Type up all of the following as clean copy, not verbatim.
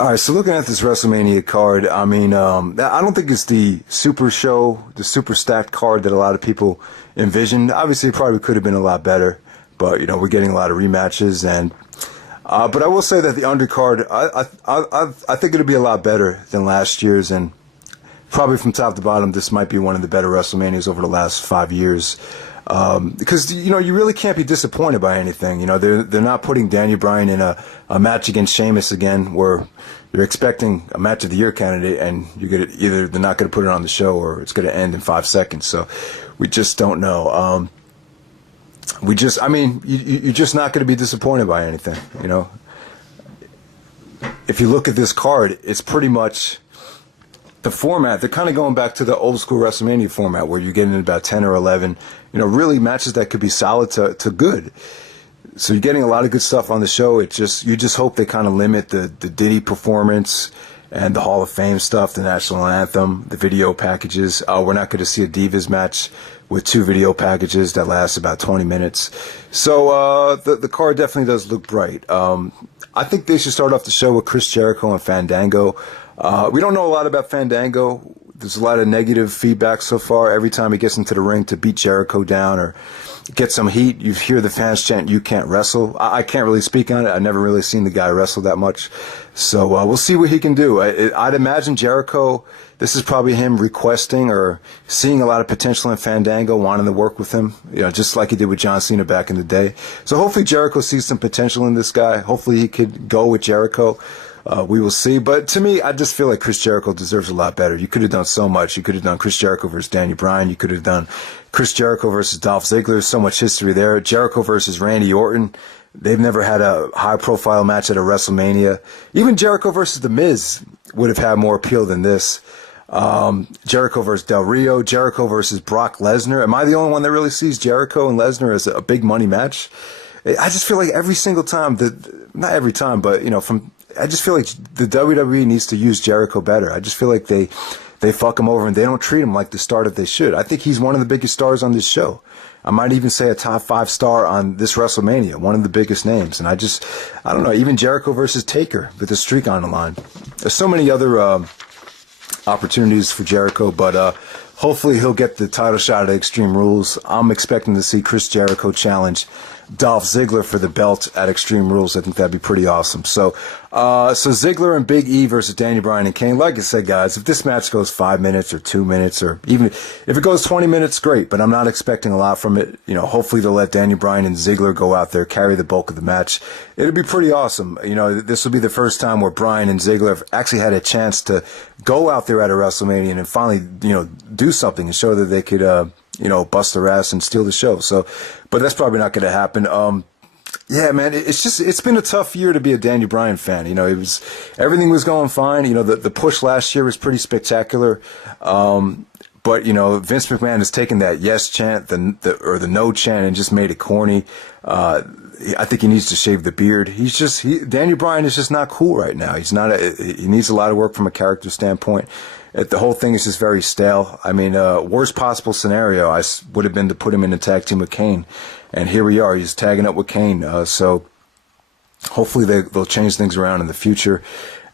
All right, so looking at this WrestleMania card, I mean, I don't think it's the super show, the super stacked card that a lot of people envisioned. Obviously, it probably could have been a lot better, but we're getting a lot of rematches, and but I will say that the undercard, I think it'll be a lot better than last year's, and probably from top to bottom, this might be one of the better WrestleManias over the last 5 years. Because you really can't be disappointed by anything. They're not putting Daniel Bryan in a match against Sheamus again, where you're expecting a match of the year candidate, and either they're not going to put it on the show or it's going to end in 5 seconds. So we just don't know. You're just not going to be disappointed by anything. If you look at this card, it's pretty much the format. They're kind of going back to the old school WrestleMania format where you're getting about 10 or 11, really matches that could be solid to good. So you're getting a lot of good stuff on the show. You just hope they kind of limit the Diddy performance and the Hall of Fame stuff, the national anthem, the video packages. We're not going to see a Divas match with 2 video packages that last about 20 minutes. So the card definitely does look bright. I think they should start off the show with Chris Jericho and Fandango. We don't know a lot about Fandango. There's a lot of negative feedback so far. Every time he gets into the ring to beat Jericho down or get some heat, you hear the fans chant, "You can't wrestle." I can't really speak on it. I've never really seen the guy wrestle that much. So we'll see what he can do. I'd imagine Jericho, this is probably him requesting or seeing a lot of potential in Fandango, wanting to work with him, just like he did with John Cena back in the day. So hopefully Jericho sees some potential in this guy. Hopefully he could go with Jericho. We will see. But to me, I just feel like Chris Jericho deserves a lot better. You could have done so much. You could have done Chris Jericho versus Daniel Bryan. You could have done Chris Jericho versus Dolph Ziggler. So much history there. Jericho versus Randy Orton. They've never had a high-profile match at a WrestleMania. Even Jericho versus The Miz would have had more appeal than this. Jericho versus Del Rio. Jericho versus Brock Lesnar. Am I the only one that really sees Jericho and Lesnar as a big money match? I just feel like every single time, not every time, but, I just feel like the WWE needs to use Jericho better. I just feel like they fuck him over and they don't treat him like the star that they should. I think he's one of the biggest stars on this show. I might even say a top 5 star on this WrestleMania, one of the biggest names. And I don't know, even Jericho versus Taker with the streak on the line. There's so many other opportunities for Jericho, but hopefully he'll get the title shot at Extreme Rules. I'm expecting to see Chris Jericho challenge Dolph Ziggler for the belt at Extreme Rules. I think that'd be pretty awesome. So Ziggler and Big E versus Daniel Bryan and Kane. Like I said, guys, if this match goes 5 minutes or 2 minutes, or even if it goes 20 minutes, great. But I'm not expecting a lot from it. Hopefully they'll let Daniel Bryan and Ziggler go out there, carry the bulk of the match. It'll be pretty awesome. This will be the first time where Bryan and Ziggler have actually had a chance to go out there at a WrestleMania and finally, do something and show that they could, bust their ass and steal the show. So, but that's probably not going to happen. Yeah, man, it's been a tough year to be a Daniel Bryan fan. Everything was going fine. The push last year was pretty spectacular. But Vince McMahon has taken that yes chant, or the no chant, and just made it corny. I think he needs to shave the beard. Daniel Bryan is just not cool right now. He needs a lot of work from a character standpoint. The whole thing is just very stale. I mean, worst possible scenario would have been to put him in a tag team with Kane. And here we are. He's tagging up with Kane. So hopefully they'll change things around in the future.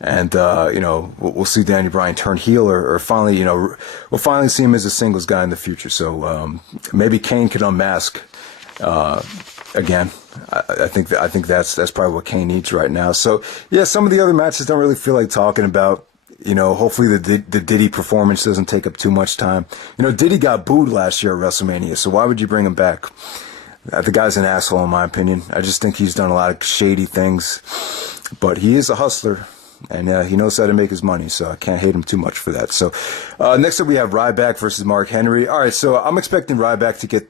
And, we'll see Daniel Bryan turn heel or finally, we'll finally see him as a singles guy in the future. So maybe Kane could unmask again. I think that's probably what Kane needs right now. So, yeah, some of the other matches don't really feel like talking about. Hopefully the Diddy performance doesn't take up too much time. Diddy got booed last year at WrestleMania, so why would you bring him back? The guy's an asshole, in my opinion. I just think he's done a lot of shady things, but he is a hustler, and he knows how to make his money, so I can't hate him too much for that. So next up we have Ryback versus Mark Henry. All right, so I'm expecting Ryback to get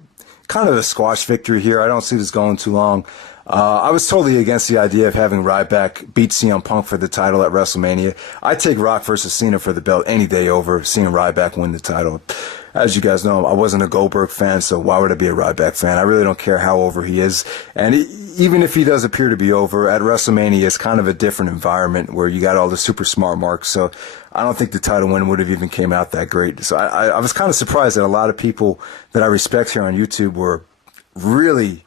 kind of a squash victory here. I don't see this going too long. I was totally against the idea of having Ryback beat CM Punk for the title at WrestleMania. I'd take Rock versus Cena for the belt any day over seeing Ryback win the title. As you guys know, I wasn't a Goldberg fan, so why would I be a Ryback fan? I really don't care how over he is. And even if he does appear to be over, at WrestleMania, it's kind of a different environment where you got all the super smart marks. So I don't think the title win would have even came out that great. So I was kind of surprised that a lot of people that I respect here on YouTube were really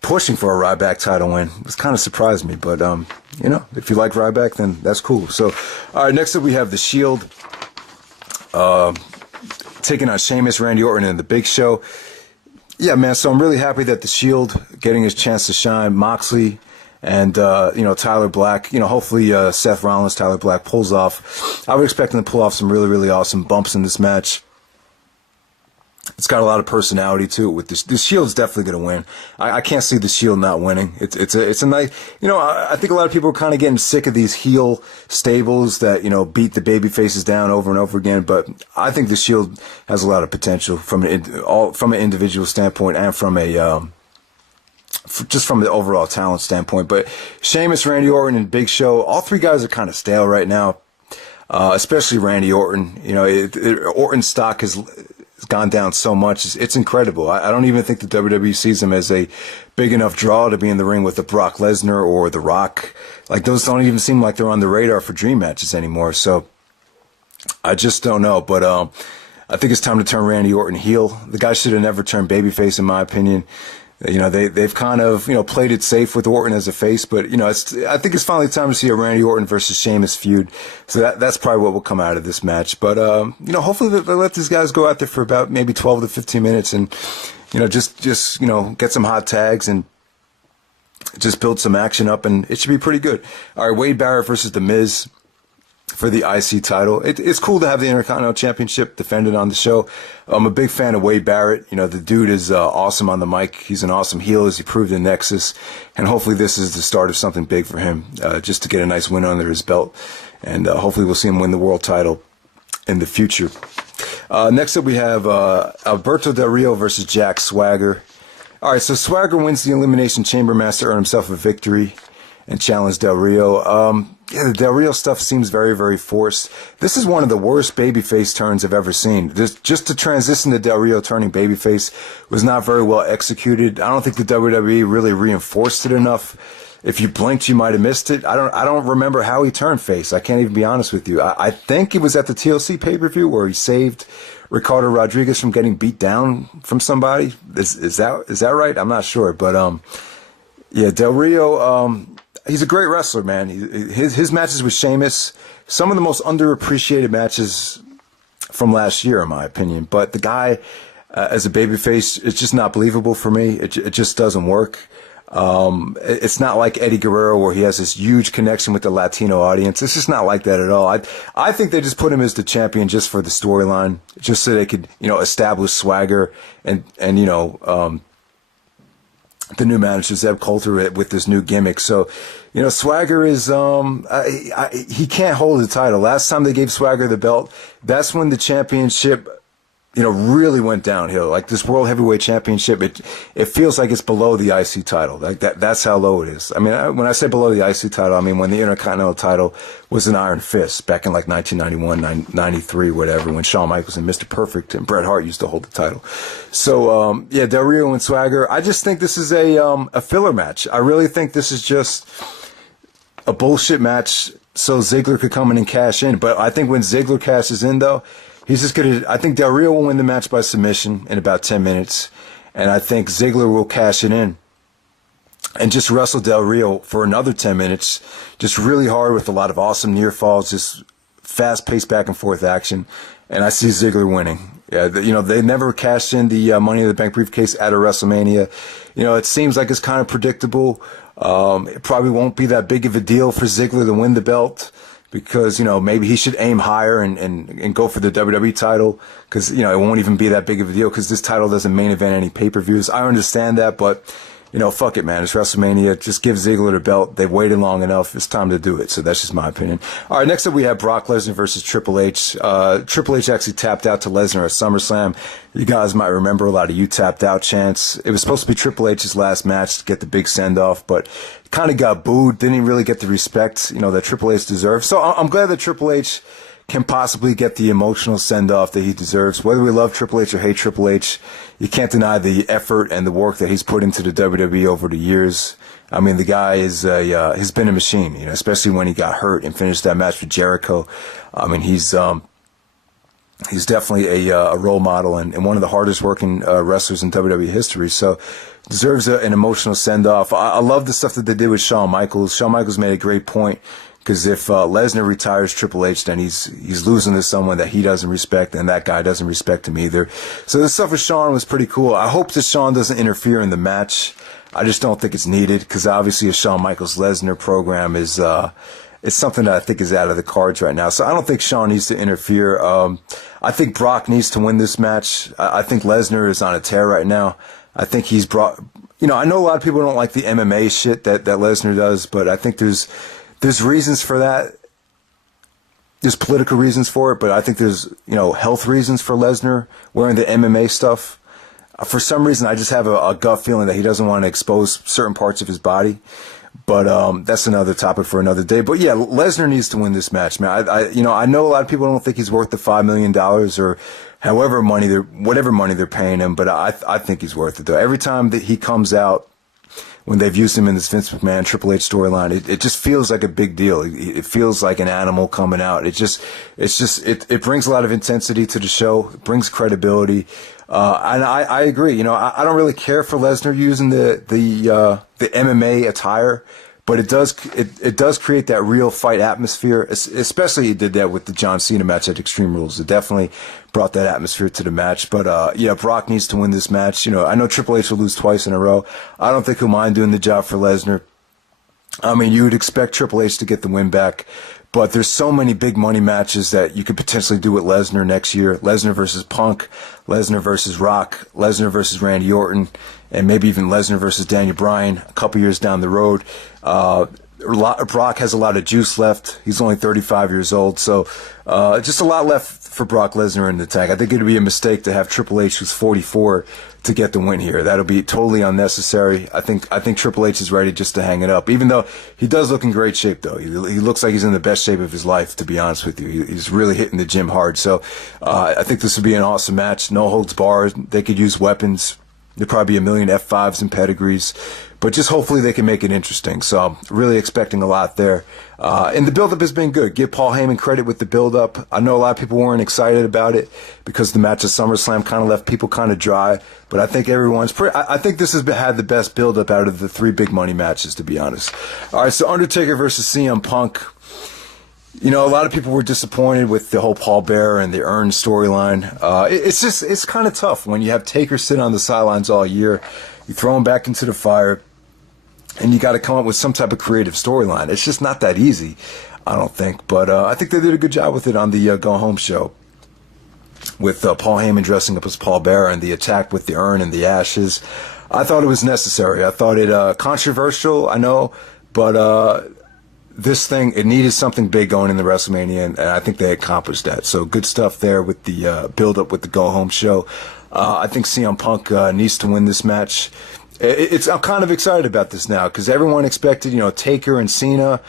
pushing for a Ryback title win. It's kind of surprised me, but you know, if you like Ryback, then that's cool. So, all right, next up we have the Shield taking on Sheamus, Randy Orton, and the Big Show. Yeah, man. So I'm really happy that the Shield getting his chance to shine. Moxley and you know, Tyler Black. You know, hopefully Seth Rollins, Tyler Black pulls off. I would expect them to pull off some really, really awesome bumps in this match. It's got a lot of personality to it. With this, the Shield's definitely going to win. I can't see the Shield not winning. It's a nice. You know, I think a lot of people are kind of getting sick of these heel stables that, you know, beat the baby faces down over and over again. But I think the Shield has a lot of potential from an individual standpoint and from a just from the overall talent standpoint. But Sheamus, Randy Orton, and Big Show, all three guys are kind of stale right now. Especially Randy Orton. You know, Orton's stock has gone down so much. It's incredible. I don't even think the WWE sees him as a big enough draw to be in the ring with the Brock Lesnar or The Rock. Like, those don't even seem like they're on the radar for dream matches anymore. So I just don't know. But I think it's time to turn Randy Orton heel. The guy should have never turned babyface, in my opinion. You know, they've kind of, you know, played it safe with Orton as a face, but, you know, I think it's finally time to see a Randy Orton versus Sheamus feud. So that's probably what will come out of this match. But, you know, hopefully they let these guys go out there for about maybe 12 to 15 minutes and, you know, just, you know, get some hot tags and just build some action up, and it should be pretty good. All right, Wade Barrett versus The Miz for the IC title. It's cool to have the Intercontinental Championship defended on the show. I'm a big fan of Wade Barrett. You know, the dude is awesome on the mic. He's an awesome heel, as he proved in Nexus. And hopefully this is the start of something big for him, just to get a nice win under his belt. And hopefully we'll see him win the world title in the future. Next up we have Alberto Del Rio versus Jack Swagger. All right, so Swagger wins the Elimination Chamber match to earn himself a victory and challenge Del Rio. Yeah, the Del Rio stuff seems very, very forced. This is one of the worst babyface turns I've ever seen. Just to transition to Del Rio turning babyface was not very well executed. I don't think the WWE really reinforced it enough. If you blinked, you might have missed it. I don't remember how he turned face. I can't even be honest with you. I think it was at the TLC pay-per-view where he saved Ricardo Rodriguez from getting beat down from somebody. Is that right? I'm not sure, but yeah, Del Rio. He's a great wrestler, man. His matches with Sheamus, some of the most underappreciated matches from last year, in my opinion. But the guy, as a babyface, it's just not believable for me. It just doesn't work. It's not like Eddie Guerrero, where he has this huge connection with the Latino audience. It's just not like that at all. I think they just put him as the champion just for the storyline, just so they could, you know, establish Swagger and you know, the new manager, Zeb Coulter, with this new gimmick. So, you know, Swagger is, he can't hold the title. Last time they gave Swagger the belt, that's when the championship, you know, really went downhill. Like this World Heavyweight Championship, it feels like it's below the IC title. Like that's how low it is. I mean, when I say below the IC title, I mean when the Intercontinental title was an Iron Fist back in like 1991, 93, whatever, when Shawn Michaels and Mr. Perfect and Bret Hart used to hold the title. So, yeah, Del Rio and Swagger, I just think this is a filler match. I really think this is just a bullshit match so Ziggler could come in and cash in. But I think when Ziggler cashes in, though, he's just going to, I think Del Rio will win the match by submission in about 10 minutes. And I think Ziggler will cash it in and just wrestle Del Rio for another 10 minutes, just really hard with a lot of awesome near falls, just fast-paced back and forth action. And I see Ziggler winning. Yeah, you know, they never cashed in the Money in the Bank briefcase at a WrestleMania. You know, it seems like it's kind of predictable. It probably won't be that big of a deal for Ziggler to win the belt, because, you know, maybe he should aim higher and go for the WWE title, because, you know, it won't even be that big of a deal because this title doesn't main event any pay-per-views. I understand that, but, you know, fuck it, man. It's WrestleMania. Just give Ziggler the belt. They've waited long enough. It's time to do it. So that's just my opinion. All right, next up we have Brock Lesnar versus Triple H. Triple H actually tapped out to Lesnar at SummerSlam. You guys might remember a lot of "you tapped out" chants. It was supposed to be Triple H's last match to get the big send-off, but kind of got booed. Didn't really get the respect, you know, that Triple H deserved. So I'm glad that Triple H can possibly get the emotional send-off that he deserves. Whether we love Triple H or hate Triple H, you can't deny the effort and the work that he's put into the WWE over the years. I mean, the guy is he's been a machine, you know, especially when he got hurt and finished that match with Jericho. I mean, he's He's definitely a role model and one of the hardest working wrestlers in WWE history. So deserves an emotional send off. I love the stuff that they did with Shawn Michaels. Shawn Michaels made a great point, because if Lesnar retires Triple H, then he's losing to someone that he doesn't respect, and that guy doesn't respect him either. So the stuff with Shawn was pretty cool. I hope that Shawn doesn't interfere in the match. I just don't think it's needed, because obviously a Shawn Michaels Lesnar program is it's something that I think is out of the cards right now. So I don't think Shawn needs to interfere. I think Brock needs to win this match. I think Lesnar is on a tear right now. I think he's brought, I know a lot of people don't like the MMA shit that Lesnar does, but I think there's reasons for that. There's political reasons for it, but I think there's, health reasons for Lesnar wearing the MMA stuff. For some reason, I just have a gut feeling that he doesn't want to expose certain parts of his body. But that's another topic for another day. But yeah, Lesnar needs to win this match, man. I know a lot of people don't think he's worth the $5 million or whatever money they're paying him, but I think he's worth it though. Every time that he comes out, when they've used him in this Vince McMahon Triple H storyline, it just feels like a big deal. It feels like an animal coming out. It brings a lot of intensity to the show. It brings credibility. And I agree. I don't really care for Lesnar using the MMA attire, but it does create that real fight atmosphere. Especially he did that with the John Cena match at Extreme Rules. It definitely brought that atmosphere to the match. But Brock needs to win this match. I know Triple H will lose twice in a row. I don't think he'll mind doing the job for Lesnar. I mean, you would expect Triple H to get the win back, but there's so many big money matches that you could potentially do with Lesnar next year. Lesnar versus Punk, Lesnar versus Rock, Lesnar versus Randy Orton, and maybe even Lesnar versus Daniel Bryan a couple years down the road. Brock has a lot of juice left. He's only 35 years old, so just a lot left for Brock Lesnar in the tank. I think it would be a mistake to have Triple H, who's 44, to get the win here. That'll be totally unnecessary. I think Triple H is ready just to hang it up, even though he does look in great shape, though. He looks like he's in the best shape of his life, to be honest with you. He's really hitting the gym hard. So I think this would be an awesome match. No holds barred. They could use weapons. There'd probably be a million F5s and pedigrees. But just hopefully they can make it interesting. So I'm really expecting a lot there. And the build-up has been good. Give Paul Heyman credit with the build-up. I know a lot of people weren't excited about it because the match at SummerSlam kind of left people kind of dry. But I think I think this has had the best build-up out of the three big money matches, to be honest. All right, so Undertaker versus CM Punk. A lot of people were disappointed with the whole Paul Bearer and the Urn storyline. It's kind of tough when you have Taker sit on the sidelines all year. You throw him back into the fire, and you got to come up with some type of creative storyline. It's just not that easy, I don't think. But I think they did a good job with it on the Go Home show, with Paul Heyman dressing up as Paul Bearer and the attack with the urn and the ashes. I thought it was necessary. I thought it controversial, I know, but this thing, it needed something big going in the WrestleMania, and I think they accomplished that. So good stuff there with the build-up with the Go Home show. I think CM Punk needs to win this match. I'm kind of excited about this now because everyone expected, Taker and Cena,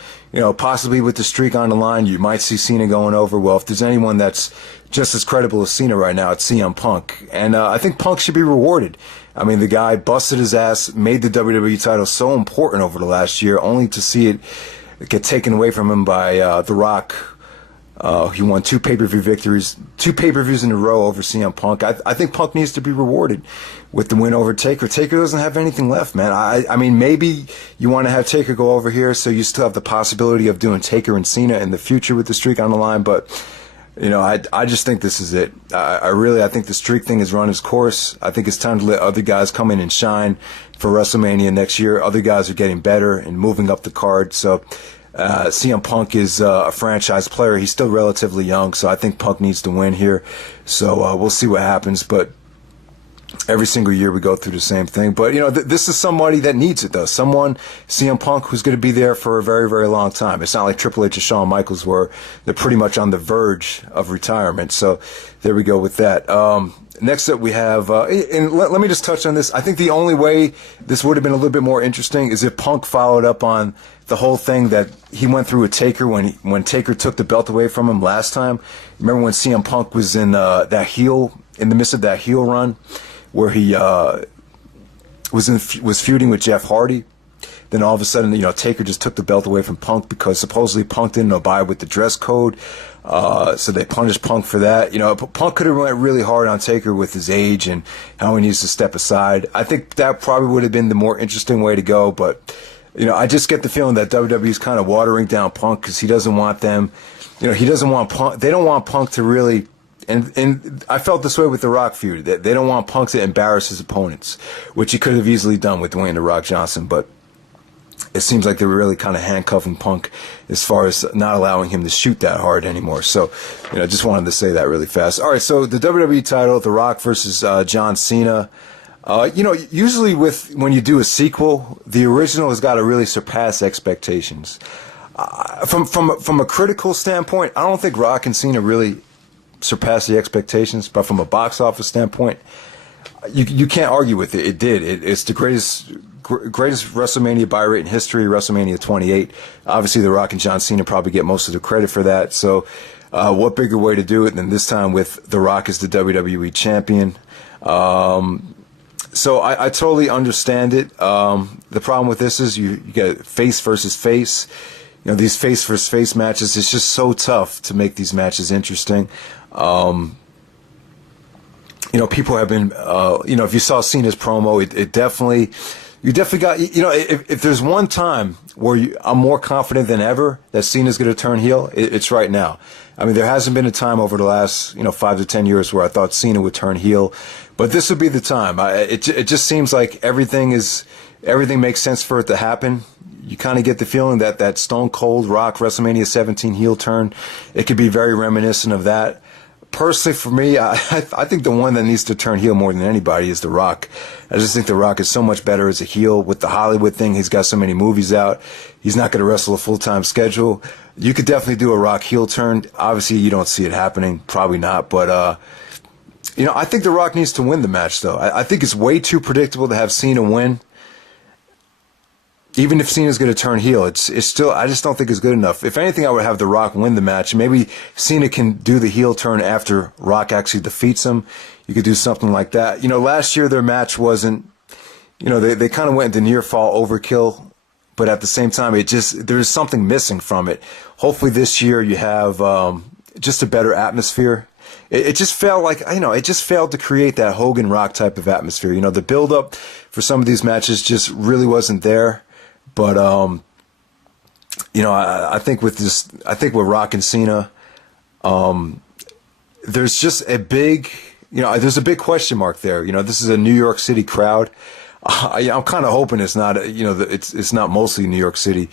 possibly with the streak on the line, you might see Cena going over. Well, if there's anyone that's just as credible as Cena right now, it's CM Punk. And I think Punk should be rewarded. I mean, the guy busted his ass, made the WWE title so important over the last year, only to see it get taken away from him by The Rock. He won two pay-per-view victories, 2 pay-per-views in a row over CM Punk. I think Punk needs to be rewarded with the win over Taker. Taker doesn't have anything left, man. I mean, maybe you want to have Taker go over here so you still have the possibility of doing Taker and Cena in the future with the streak on the line, but I just think this is it. I think the streak thing has run its course. I think it's time to let other guys come in and shine for WrestleMania next year. Other guys are getting better and moving up the card, so CM Punk is a franchise player. He's still relatively young, so I think Punk needs to win here. So we'll see what happens. But every single year we go through the same thing. But, this is somebody that needs it, though. Someone, CM Punk, who's going to be there for a very, very long time. It's not like Triple H or Shawn Michaels were. They're pretty much on the verge of retirement. So there we go with that. Next up we have, and let me just touch on this. I think the only way this would have been a little bit more interesting is if Punk followed up on the whole thing that he went through with Taker when Taker took the belt away from him last time. Remember when CM Punk was in the midst of that heel run, where he was feuding with Jeff Hardy. Then all of a sudden, Taker just took the belt away from Punk because supposedly Punk didn't abide with the dress code. So they punished Punk for that. Punk could have went really hard on Taker with his age and how he needs to step aside. I think that probably would have been the more interesting way to go, but I just get the feeling that WWE's kind of watering down Punk because he doesn't want them. He doesn't want Punk. They don't want Punk to really. And I felt this way with the Rock feud. They don't want Punk to embarrass his opponents, which he could have easily done with Dwayne "The Rock" Johnson, but it seems like they're really kind of handcuffing Punk as far as not allowing him to shoot that hard anymore. So, just wanted to say that really fast. All right, so the WWE title, The Rock versus John Cena. Usually when you do a sequel, the original has got to really surpass expectations. From a critical standpoint, I don't think Rock and Cena really surpassed the expectations, but from a box office standpoint, you can't argue with it. It did. It's the greatest WrestleMania buy rate in history, WrestleMania 28. Obviously, The Rock and John Cena probably get most of the credit for that. So, what bigger way to do it than this time with The Rock as the WWE champion? So I totally understand it. The problem with this is you get face versus face. These face versus face matches, it's just so tough to make these matches interesting. People have been, if you saw Cena's promo, it definitely, you definitely got, if there's one time where I'm more confident than ever that Cena's going to turn heel, it's right now. I mean, there hasn't been a time over the last, 5 to 10 years where I thought Cena would turn heel, but this would be the time. It just seems like everything makes sense for it to happen. You kind of get the feeling that Stone Cold Rock WrestleMania 17 heel turn, it could be very reminiscent of that. Personally, for me, I think the one that needs to turn heel more than anybody is The Rock. I just think The Rock is so much better as a heel with the Hollywood thing. He's got so many movies out. He's not going to wrestle a full-time schedule. You could definitely do a Rock heel turn. Obviously, you don't see it happening. Probably not. But, I think The Rock needs to win the match, though. I think it's way too predictable to have Cena win. Even if Cena's going to turn heel, it's still, I just don't think it's good enough. If anything, I would have The Rock win the match. Maybe Cena can do the heel turn after Rock actually defeats him. You could do something like that. Last year their match wasn't, they kind of went into near fall overkill, but at the same time, there's something missing from it. Hopefully this year you have just a better atmosphere. It just felt like, it just failed to create that Hogan Rock type of atmosphere. The build up for some of these matches just really wasn't there. But, I think with Rock and Cena, there's just a big, there's a big question mark there. This is a New York City crowd. I'm kind of hoping it's not, it's not mostly New York City.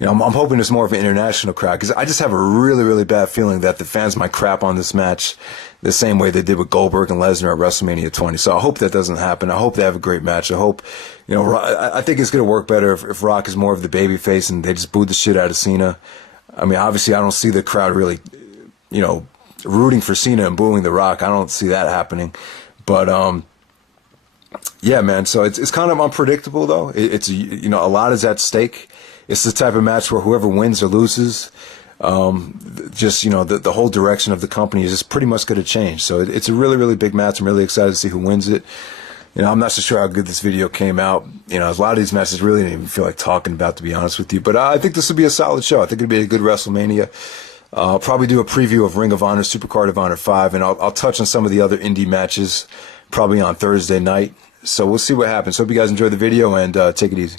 I'm hoping it's more of an international crowd because I just have a really, really bad feeling that the fans might crap on this match the same way they did with Goldberg and Lesnar at WrestleMania 20. So I hope that doesn't happen. I hope they have a great match. I hope, I think it's going to work better if Rock is more of the babyface and they just booed the shit out of Cena. I mean, obviously I don't see the crowd really, rooting for Cena and booing The Rock. I don't see that happening. But, yeah, man. So it's kind of unpredictable though. It's a lot is at stake. It's the type of match where whoever wins or loses, the whole direction of the company is just pretty much going to change. So it's a really, really big match. I'm really excited to see who wins it. I'm not so sure how good this video came out. A lot of these matches really didn't even feel like talking about, to be honest with you. But I think this will be a solid show. I think it'll be a good WrestleMania. I'll probably do a preview of Ring of Honor, Supercard of Honor 5, and I'll touch on some of the other indie matches probably on Thursday night. So we'll see what happens. Hope you guys enjoyed the video, and take it easy.